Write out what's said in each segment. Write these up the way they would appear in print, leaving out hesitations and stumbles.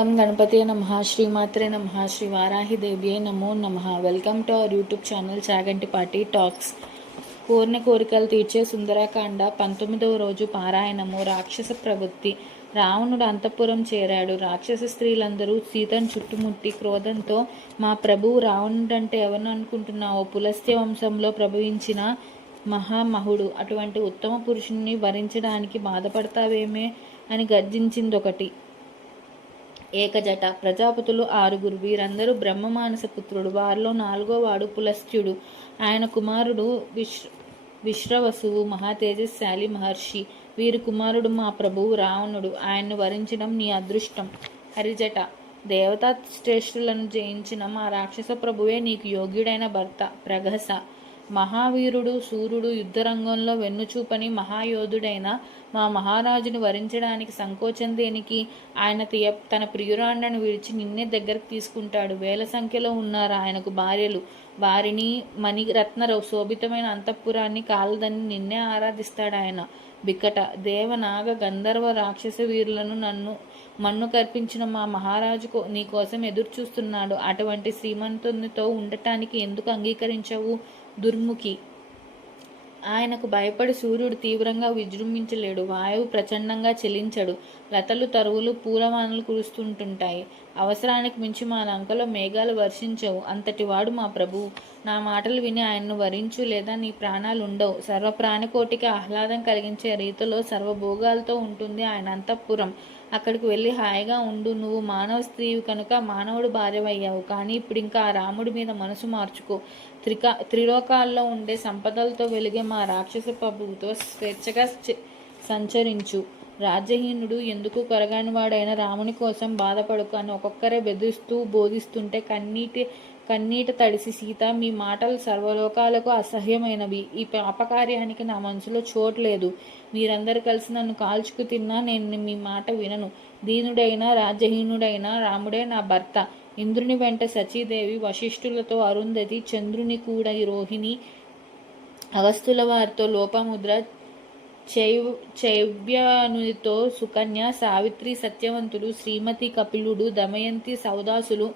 ఓం గణపతే నమః శ్రీమాత్రే నమః శ్రీ వారాహిదేవ్యే నమో నమః. Welcome to our YouTube channel Chagantipati talks. కోరిన కోరికలు తీర్చే సుందరకాండ 19వ రోజు పారాయణము. రాక్షస ప్రవృత్తి. రావణుడు అంతఃపురం చేరాడు. రాక్షస స్త్రీలందరూ సీతను చుట్టుముట్టి క్రోధంతో, మా ప్రభువు రావణుడంటే ఎవరిని అనుకుంటున్నావో, పులస్త్య వంశంలో ప్రభవించిన మహామహుడు, అటువంటి ఉత్తమ పురుషుణ్ణి వరించడానికి బాధపడతావేమే అని గర్జించిందొకటి. ఏకజట. ప్రజాపతులు 6. వీరందరూ బ్రహ్మమానస పుత్రుడు. వారిలో 4వ పులస్త్యుడు. ఆయన కుమారుడు విశ్రవసువు, మహాతేజశాలి మహర్షి. వీరి కుమారుడు మా ప్రభువు రావణుడు. ఆయన్ను వరించడం నీ అదృష్టం. హరిజట. దేవతా శ్రేష్ఠులను జయించిన మా రాక్షస ప్రభువే నీకు యోగ్యుడైన భర్త. ప్రగస. మహావీరుడు సూర్యుడు, యుద్ధరంగంలో వెన్నుచూపని మహాయోధుడైన మా మహారాజును వరించడానికి సంకోచం దేనికి? ఆయన తన ప్రియురాండను విడిచి నిన్నే దగ్గరకు తీసుకుంటాడు. వేల సంఖ్యలో ఉన్నారు ఆయనకు భార్యలు. వారిని మణిరత్న శోభితమైన అంతఃపురాన్ని కాలదని నిన్నే ఆరాధిస్తాడాయన. బిక్కట. దేవనాగ గంధర్వ రాక్షస వీరులను మన్ను కర్పించిన మా మహారాజు నీకోసం ఎదురు చూస్తున్నాడు. అటువంటి శ్రీమంతునితో ఉండటానికి ఎందుకు అంగీకరించవు? దుర్ముఖి. ఆయనకు భయపడి సూర్యుడు తీవ్రంగా విజృంభించలేడు. వాయువు ప్రచండంగా చెలించడు. లతలు తరువులు పూలవానలు కురుస్తుంటుంటాయి. అవసరానికి మించి మా లంకలో మేఘాలు వర్షించవు. అంతటి వాడు మా ప్రభువు. నా మాటలు విని ఆయన్ను వరించు, లేదా నీ ప్రాణాలు ఉండవు. సర్వప్రాణికోటికి ఆహ్లాదం కలిగించే రీతిలో సర్వభోగాలతో ఉంటుంది ఆయన అంతఃపురం. అక్కడికి వెళ్ళి హాయిగా ఉండు. నువ్వు మానవ స్త్రీవి కనుక మానవుడు భార్యవయ్యావు. కానీ ఇప్పుడు ఇంకా ఆ రాముడి మీద మనసు మార్చుకో. త్రిలోకాల్లో ఉండే సంపదలతో వెలిగే మా రాక్షస ప్రభువుతో స్వేచ్ఛగా సంచరించు. రాజ్యహీనుడు, ఎందుకు కొరగానివాడైన రాముని కోసం బాధపడుకు అని ఒక్కొక్కరే బెదిరిస్తూ బోధిస్తుంటే కన్నీట తడిసి సీత, మీ మాటలు సర్వలోకాలకు అసహ్యమైనవి. ఈ పాపకార్యానికి నా మనసులో చోటు లేదు. మీరందరూ కలిసి నన్ను కాల్చుకు తిన్నా నేను మీ మాట వినను. దీనుడైన రాజ్యహీనుడైన రాముడే నా భర్త. ఇంద్రుని వెంట సచీదేవి, వశిష్ఠులతో అరుంధతి, చంద్రుని కూడా రోహిణి, అగస్తుల వారితో లోపముద్ర, చైవ్యనునితో సుకన్య, సావిత్రి, సత్యవంతులు, శ్రీమతి, కపిలుడు, దమయంతి, సౌదాసులు,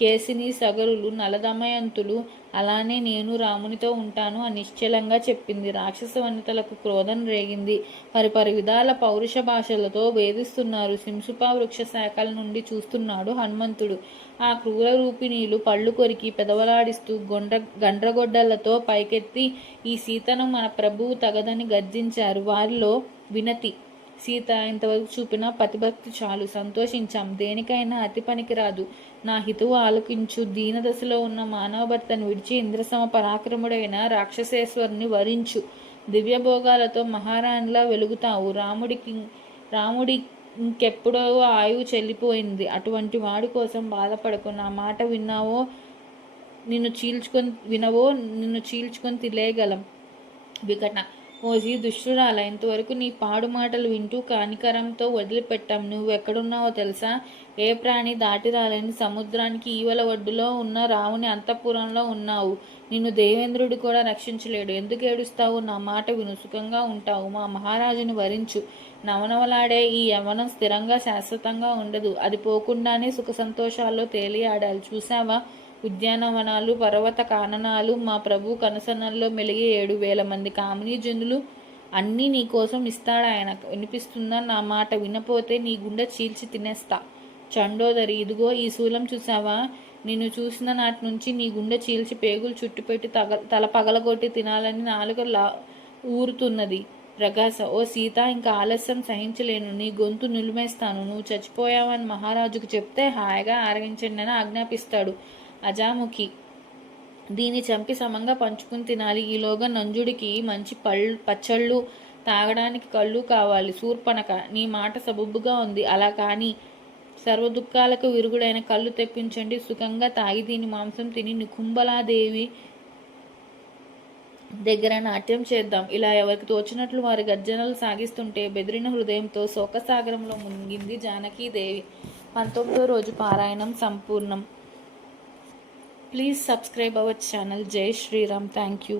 కేసిని, సగరులు, నలదమయంతులు, అలానే నేను రామునితో ఉంటాను అని నిశ్చలంగా చెప్పింది. రాక్షస వనితలకు క్రోధం రేగింది. పరిపరి విధాల పౌరుష భాషలతో వేధిస్తున్నారు. సింసుపా వృక్ష శాఖల నుండి చూస్తున్నాడు హనుమంతుడు. ఆ క్రూర రూపిణీలు పళ్ళు కొరికి పెదవలాడిస్తూ గండ్రగొడ్డలతో పైకెత్తి ఈ సీతను మన ప్రభువు తగదని గర్జించారు. వారిలో వినతి. సీత, ఇంతవరకు చూపిన పతిభక్తి చాలు, సంతోషించాం. దేనికైనా అతి పనికి రాదు. నా హితువు ఆలకించు. దీనదశలో ఉన్న మానవ భర్తను విడిచి ఇంద్రసమ పరాక్రముడైన రాక్షసేశ్వరుని వరించు. దివ్యభోగాలతో మహారాణిలా వెలుగుతావు. రాముడి ఇంకెప్పుడో ఆయువు చెల్లిపోయింది. అటువంటి వాడి కోసం బాధపడకు. నా మాట వినవో నిన్ను చీల్చుకొని తిలేయగలం. వికట. ఓజీ దుష్టురాల, ఇంతవరకు నీ పాడు మాటలు వింటూ కానికరంతో వదిలిపెట్టాం. నువ్వు ఎక్కడున్నావో తెలుసా? ఏ ప్రాణి దాటి రాలేని సముద్రానికి ఈవల ఒడ్డులో ఉన్న రావుని అంతఃపురంలో ఉన్నావు. నిన్ను దేవేంద్రుడు కూడా రక్షించలేడు. ఎందుకు ఏడుస్తావు? నా మాట విను, సుఖంగా ఉంటావు. మా మహారాజుని వరించు. నవనవలాడే ఈ యవ్వనం స్థిరంగా శాశ్వతంగా ఉండదు. అది పోకుండానే సుఖ సంతోషాల్లో తేలియాడాలి. చూసావా? ఉద్యానవనాలు, పర్వత కాననాలు, మా ప్రభు కనసనల్లో మెలిగే 7,000 మంది కామినీ జనులు అన్నీ నీ కోసం ఇస్తాడాయన. వినిపిస్తుందా? నా మాట వినపోతే నీ గుండె చీల్చి తినేస్తా. చండోదరి. ఇదిగో ఈ శూలం చూసావా? నిన్ను చూసిన నాటి నుంచి నీ గుండె చీల్చి పేగులు చుట్టుపెట్టి తల పగలగొట్టి తినాలని నాలుక ఊరుతున్నది. ప్రకాశ. ఓ సీత, ఇంకా ఆలస్యం సహించలేను. నీ గొంతు నిలుమేస్తాను. నువ్వు చచ్చిపోయావని మహారాజుకు చెప్తే హాయిగా ఆరగించండి అని ఆజ్ఞాపిస్తాడు. అజాముఖి. దీన్ని చంపి సమంగా పంచుకుని తినాలి. ఈలోగా నంజుడికి మంచి పచ్చళ్ళు, తాగడానికి కళ్ళు కావాలి. శూర్పణఖ. నీ మాట సబుబ్బుగా ఉంది. అలా కానీ సర్వదుఃఖాలకు విరుగుడైన కళ్ళు తెప్పించండి. సుఖంగా తాగి దీని మాంసం తిని నికుంభలాదేవి దగ్గర నాట్యం చేద్దాం. ఇలా ఎవరికి తోచినట్లు వారి గర్జనలు సాగిస్తుంటే బెదిరిన హృదయంతో శోకసాగరంలో మునిగింది జానకీదేవి. 19వ రోజు పారాయణం సంపూర్ణం. Please subscribe our channel. Jai Shri Ram. Thank you.